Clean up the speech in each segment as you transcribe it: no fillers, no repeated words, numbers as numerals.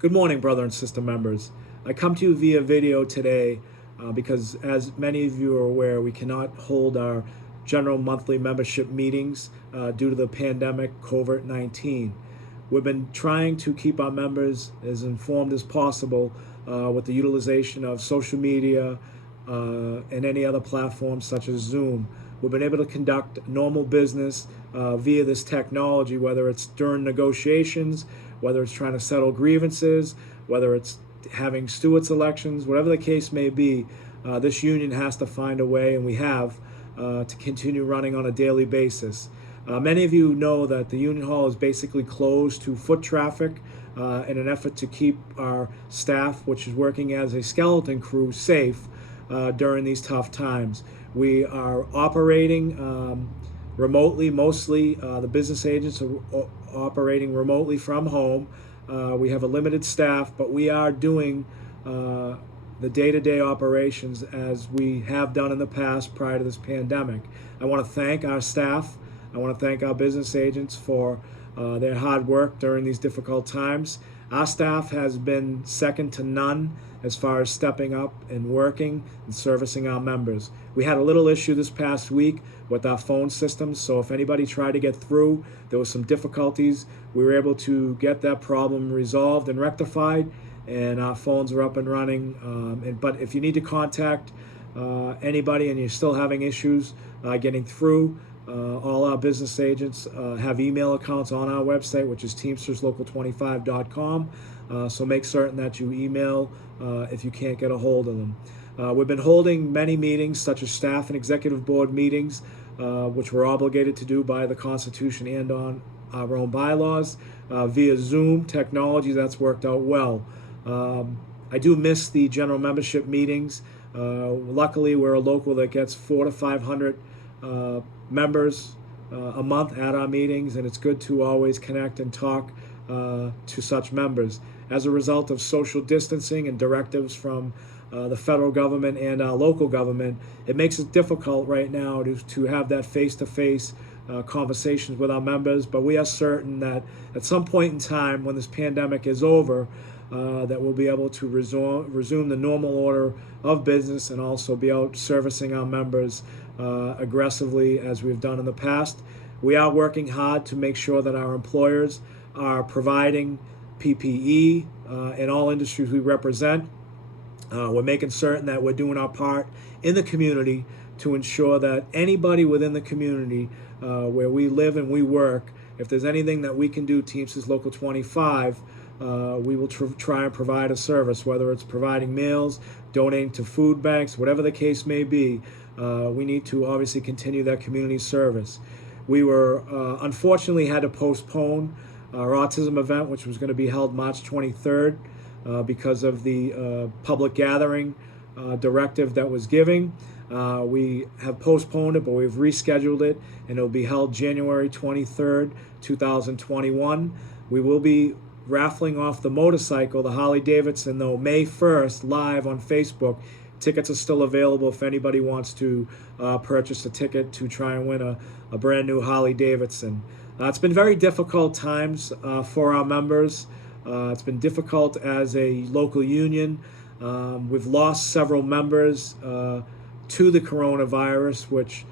Good morning, brother and sister members. I come to you via video today because, as many of you are aware, we cannot hold our general monthly membership meetings due to the pandemic COVID-19. We've been trying to keep our members as informed as possible with the utilization of social media and any other platforms such as Zoom. We've been able to conduct normal business via this technology, whether it's during negotiations, whether it's trying to settle grievances, whether it's having stewards elections, whatever the case may be. This union has to find a way, and we have, to continue running on a daily basis. Many of you know that the Union Hall is basically closed to foot traffic in an effort to keep our staff, which is working as a skeleton crew, safe during these tough times. We are operating remotely. Mostly the business agents are operating remotely from home. We have a limited staff, but we are doing the day-to-day operations as we have done in the past prior to this pandemic. I want to thank our staff. I want to thank our business agents for their hard work during these difficult times. Our staff has been second to none as far as stepping up and working and servicing our members. We had a little issue this past week with our phone systems, so if anybody tried to get through, there was some difficulties. We were able to get that problem resolved and rectified, and our phones are up and running. But if you need to contact anybody and you're still having issues getting through, all our business agents have email accounts on our website, which is teamsterslocal25.com. So make certain that you email if you can't get a hold of them. We've been holding many meetings, such as staff and executive board meetings, which we're obligated to do by the Constitution and on our own bylaws, via Zoom technology. That's worked out well. I do miss the general membership meetings. Luckily, we're a local that gets 400 to 500 members a month at our meetings, and it's good to always connect and talk to such members. As a result of social distancing and directives from the federal government and our local government, it makes it difficult right now to have that face-to-face conversations with our members, but we are certain that at some point in time when this pandemic is over, that we'll be able to resume the normal order of business and also be out servicing our members aggressively as we've done in the past. We are working hard to make sure that our employers are providing PPE in all industries we represent. We're making certain that we're doing our part in the community to ensure that anybody within the community where we live and we work, if there's anything that we can do, Teamsters Local 25, we will try and provide a service, whether it's providing meals, donating to food banks, whatever the case may be. We need to obviously continue that community service. We were unfortunately had to postpone our autism event, which was going to be held March 23rd because of the public gathering directive that was given. We have postponed it, but we've rescheduled it, and it'll be held January 23rd, 2021. We will be raffling off the motorcycle, the Harley Davidson, though, May 1st, live on Facebook. Tickets are still available if anybody wants to purchase a ticket to try and win a brand new Harley Davidson. It's been very difficult times for our members. It's been difficult as a local union. We've lost several members to the coronavirus, which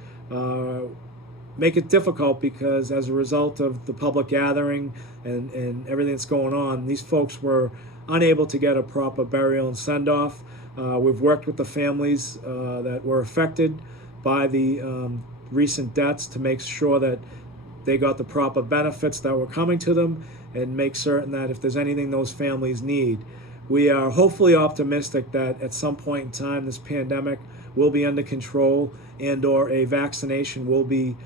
make it difficult because as a result of the public gathering and everything that's going on, these folks were unable to get a proper burial and send-off. We've worked with the families that were affected by the recent deaths to make sure that they got the proper benefits that were coming to them and make certain that if there's anything those families need. We are hopefully optimistic that at some point in time this pandemic will be under control and or a vaccination will be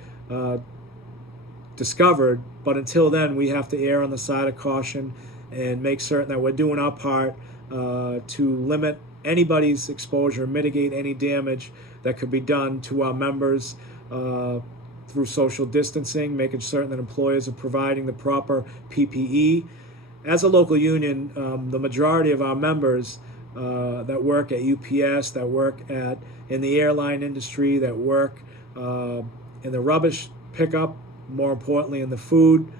discovered, but until then we have to err on the side of caution and make certain that we're doing our part to limit anybody's exposure, mitigate any damage that could be done to our members through social distancing, making certain that employers are providing the proper PPE. As a local union, the majority of our members that work at UPS, that work in the airline industry, that work in the rubbish pickup, more importantly in the food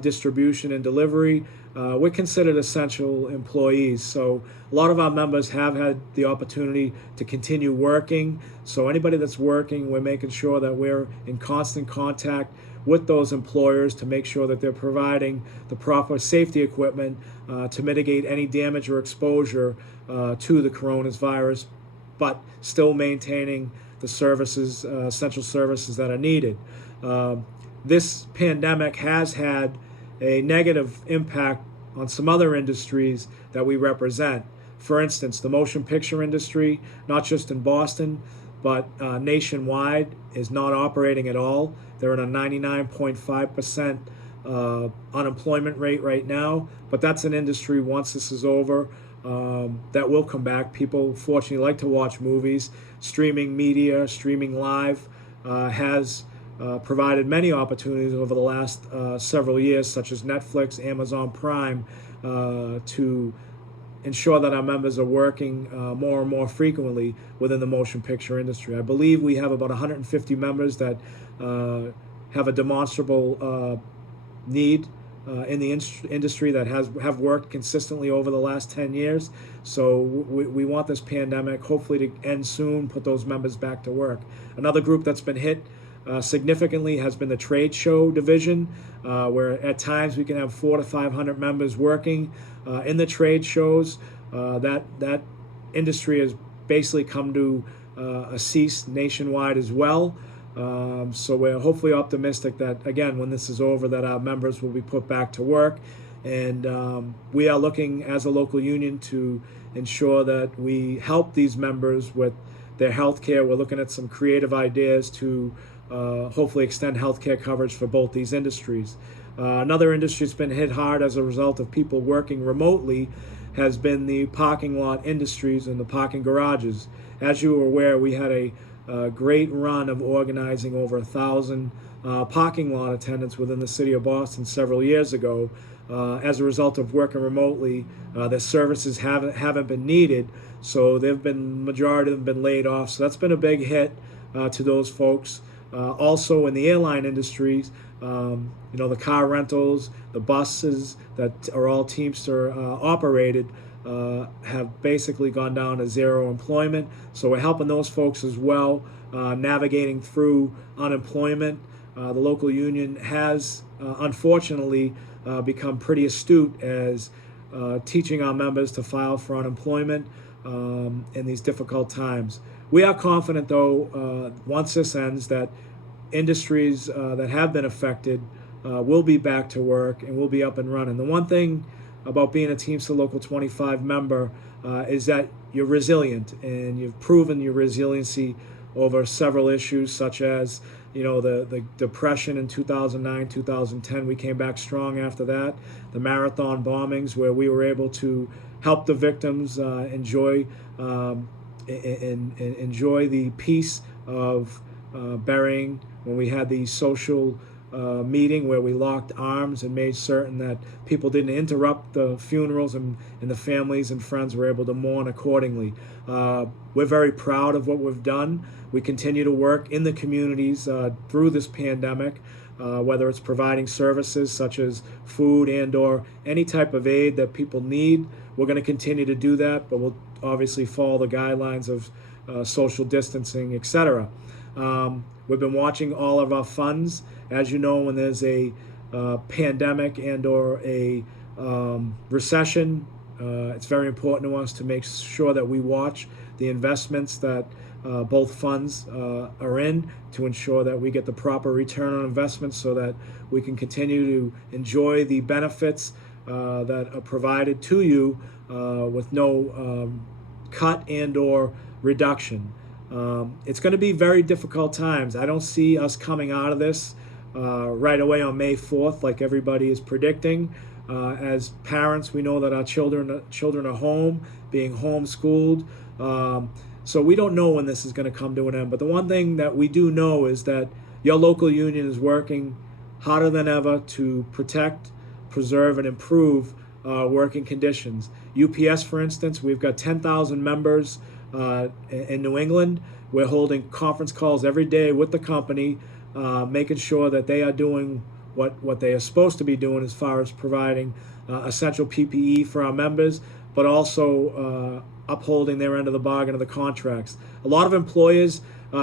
distribution and delivery, we're considered essential employees. So a lot of our members have had the opportunity to continue working. So anybody that's working, we're making sure that we're in constant contact with those employers to make sure that they're providing the proper safety equipment to mitigate any damage or exposure to the coronavirus, but still maintaining the services, essential services that are needed. This pandemic has had a negative impact on some other industries that we represent. For instance, the motion picture industry, not just in Boston, but nationwide, is not operating at all. They're at a 99.5% unemployment rate right now, but that's an industry, once this is over, that will come back. People fortunately like to watch movies. Streaming media, streaming live has provided many opportunities over the last several years, such as Netflix, Amazon Prime, to ensure that our members are working more and more frequently within the motion picture industry. I believe we have about 150 members that have a demonstrable need in the industry that have worked consistently over the last 10 years. So we want this pandemic hopefully to end soon, put those members back to work. Another group that's been hit significantly has been the trade show division, where at times we can have 400 to 500 members working in the trade shows. That industry has basically come to a cease nationwide as well. So we're hopefully optimistic that, again, when this is over, that our members will be put back to work. And we are looking as a local union to ensure that we help these members with their health care. We're looking at some creative ideas to hopefully extend healthcare coverage for both these industries. Another industry that's been hit hard as a result of people working remotely has been the parking lot industries and the parking garages. As you are aware, we had a great run of organizing over 1,000 parking lot attendants within the city of Boston several years ago. As a result of working remotely, their services haven't been needed, so majority of them have been laid off. So that's been a big hit to those folks. Also in the airline industries, the car rentals, the buses that are all Teamster operated have basically gone down to zero employment. So we're helping those folks as well, navigating through unemployment. The local union has, unfortunately, become pretty astute as teaching our members to file for unemployment in these difficult times. We are confident, though, once this ends, that industries that have been affected will be back to work and will be up and running. The one thing about being a Teamster Local 25 member is that you're resilient, and you've proven your resiliency over several issues, such as the depression in 2009, 2010. We came back strong after that. The marathon bombings, where we were able to help the victims enjoy the peace of burying, when we had the social meeting where we locked arms and made certain that people didn't interrupt the funerals, and the families and friends were able to mourn accordingly. We're very proud of what we've done. We continue to work in the communities through this pandemic, whether it's providing services such as food and/or any type of aid that people need. We're going to continue to do that, but we'll obviously follow the guidelines of social distancing, etc. We've been watching all of our funds. As you know, when there's a pandemic and/or a recession, it's very important to us to make sure that we watch the investments that both funds are in, to ensure that we get the proper return on investment, so that we can continue to enjoy the benefits that are provided to you with no cut and/or reduction. It's going to be very difficult times. I don't see us coming out of this right away on May 4th like everybody is predicting. As parents, we know that our children are home, being homeschooled. So we don't know when this is going to come to an end. But the one thing that we do know is that your local union is working harder than ever to protect, preserve, and improve working conditions. UPS, for instance, we've got 10,000 members in New England. We're holding conference calls every day with the company, making sure that they are doing what they are supposed to be doing as far as providing essential PPE for our members, but also upholding their end of the bargain of the contracts. A lot of employers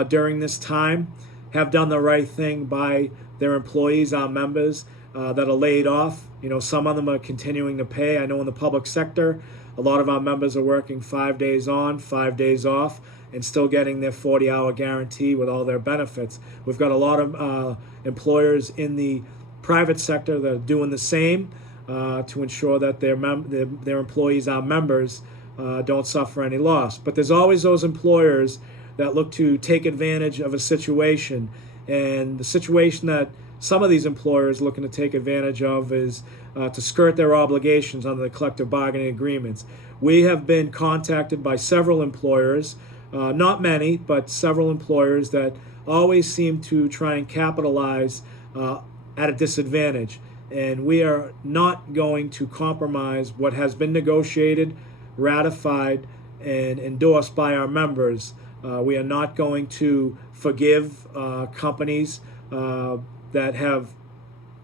during this time have done the right thing by their employees, our members that are laid off. Some of them are continuing to pay. I know in the public sector, a lot of our members are working 5 days on, 5 days off, and still getting their 40-hour guarantee with all their benefits. We've got a lot of employers in the private sector that are doing the same to ensure that their employees, our members, don't suffer any loss. But there's always those employers that look to take advantage of a situation, and the situation that some of these employers looking to take advantage of is to skirt their obligations under the collective bargaining agreements. We have been contacted by several employers, not many, but several employers that always seem to try and capitalize at a disadvantage. And we are not going to compromise what has been negotiated, ratified, and endorsed by our members. We are not going to forgive companies that have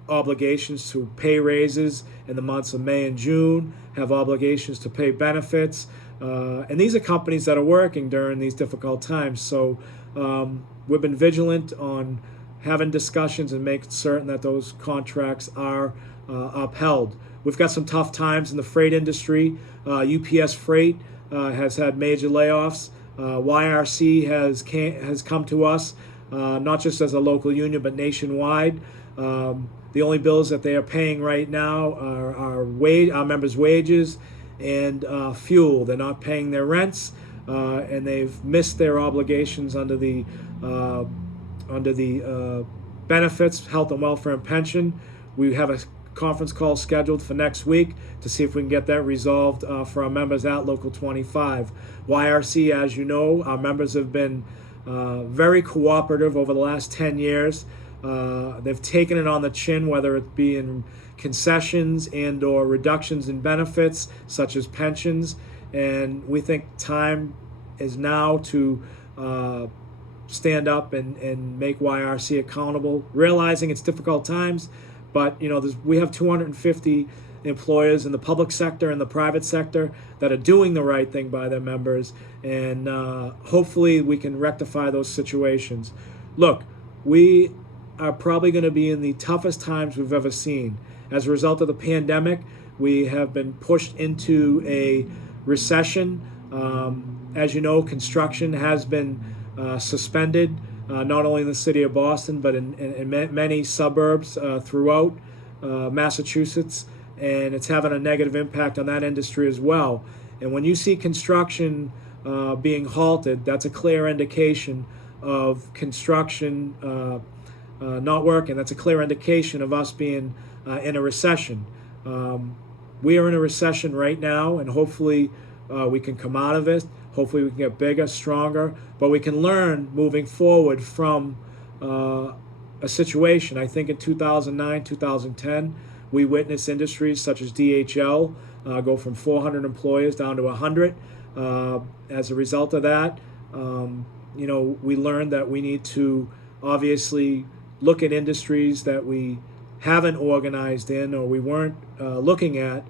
obligations to pay raises in the months of May and June, have obligations to pay benefits. And these are companies that are working during these difficult times. So we've been vigilant on having discussions and making certain that those contracts are upheld. We've got some tough times in the freight industry. UPS Freight has had major layoffs. YRC has come to us, not just as a local union, but nationwide. The only bills that they are paying right now are our members' wages and fuel. They're not paying their rents, and they've missed their obligations under the benefits, health and welfare and pension. We have a conference call scheduled for next week to see if we can get that resolved for our members at Local 25. YRC, as you know, our members have been very cooperative over the last 10 years. They've taken it on the chin, whether it be in concessions and or reductions in benefits, such as pensions. And we think time is now to stand up and make YRC accountable, realizing it's difficult times. But we have 250 employers in the public sector and the private sector that are doing the right thing by their members, and hopefully we can rectify those situations. Look, we are probably going to be in the toughest times we've ever seen. As a result of the pandemic, we have been pushed into a recession. As you know, construction has been suspended, not only in the city of Boston, but in many suburbs throughout Massachusetts, and it's having a negative impact on that industry as well. And when you see construction being halted, that's a clear indication of construction not working. That's a clear indication of us being in a recession. We are in a recession right now, and hopefully we can come out of it. Hopefully we can get bigger, stronger, but we can learn moving forward from a situation. I think in 2009, 2010, we witnessed industries such as DHL go from 400 employees down to 100. As a result of that, we learned that we need to obviously look at industries that we haven't organized in or we weren't looking at,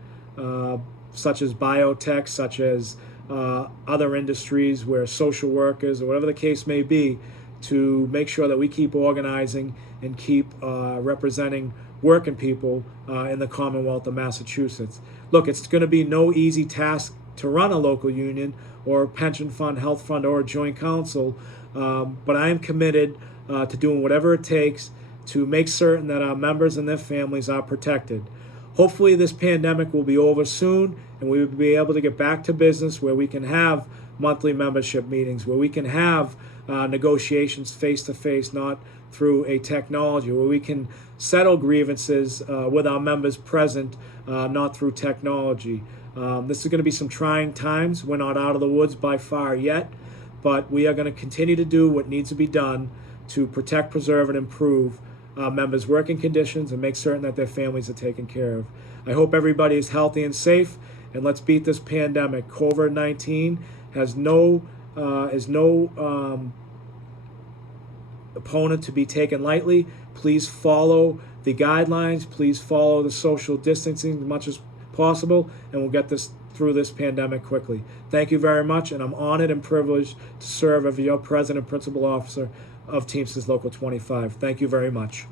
such as biotech, such as other industries where social workers or whatever the case may be, to make sure that we keep organizing and keep representing working people in the Commonwealth of Massachusetts. Look, it's going to be no easy task to run a local union or a pension fund, health fund, or a joint council, but I am committed to doing whatever it takes to make certain that our members and their families are protected. Hopefully this pandemic will be over soon, and we will be able to get back to business where we can have monthly membership meetings, where we can have negotiations face-to-face, not through a technology, where we can settle grievances with our members present, not through technology. This is going to be some trying times. We're not out of the woods by far yet, but we are going to continue to do what needs to be done to protect, preserve, and improve members' working conditions and make certain that their families are taken care of. I hope everybody is healthy and safe, and let's beat this pandemic. COVID-19 is no opponent to be taken lightly. Please follow the guidelines. Please follow the social distancing as much as possible, and we'll get this through this pandemic quickly. Thank you very much, and I'm honored and privileged to serve as your president and principal officer of Teamsters Local 25. Thank you very much.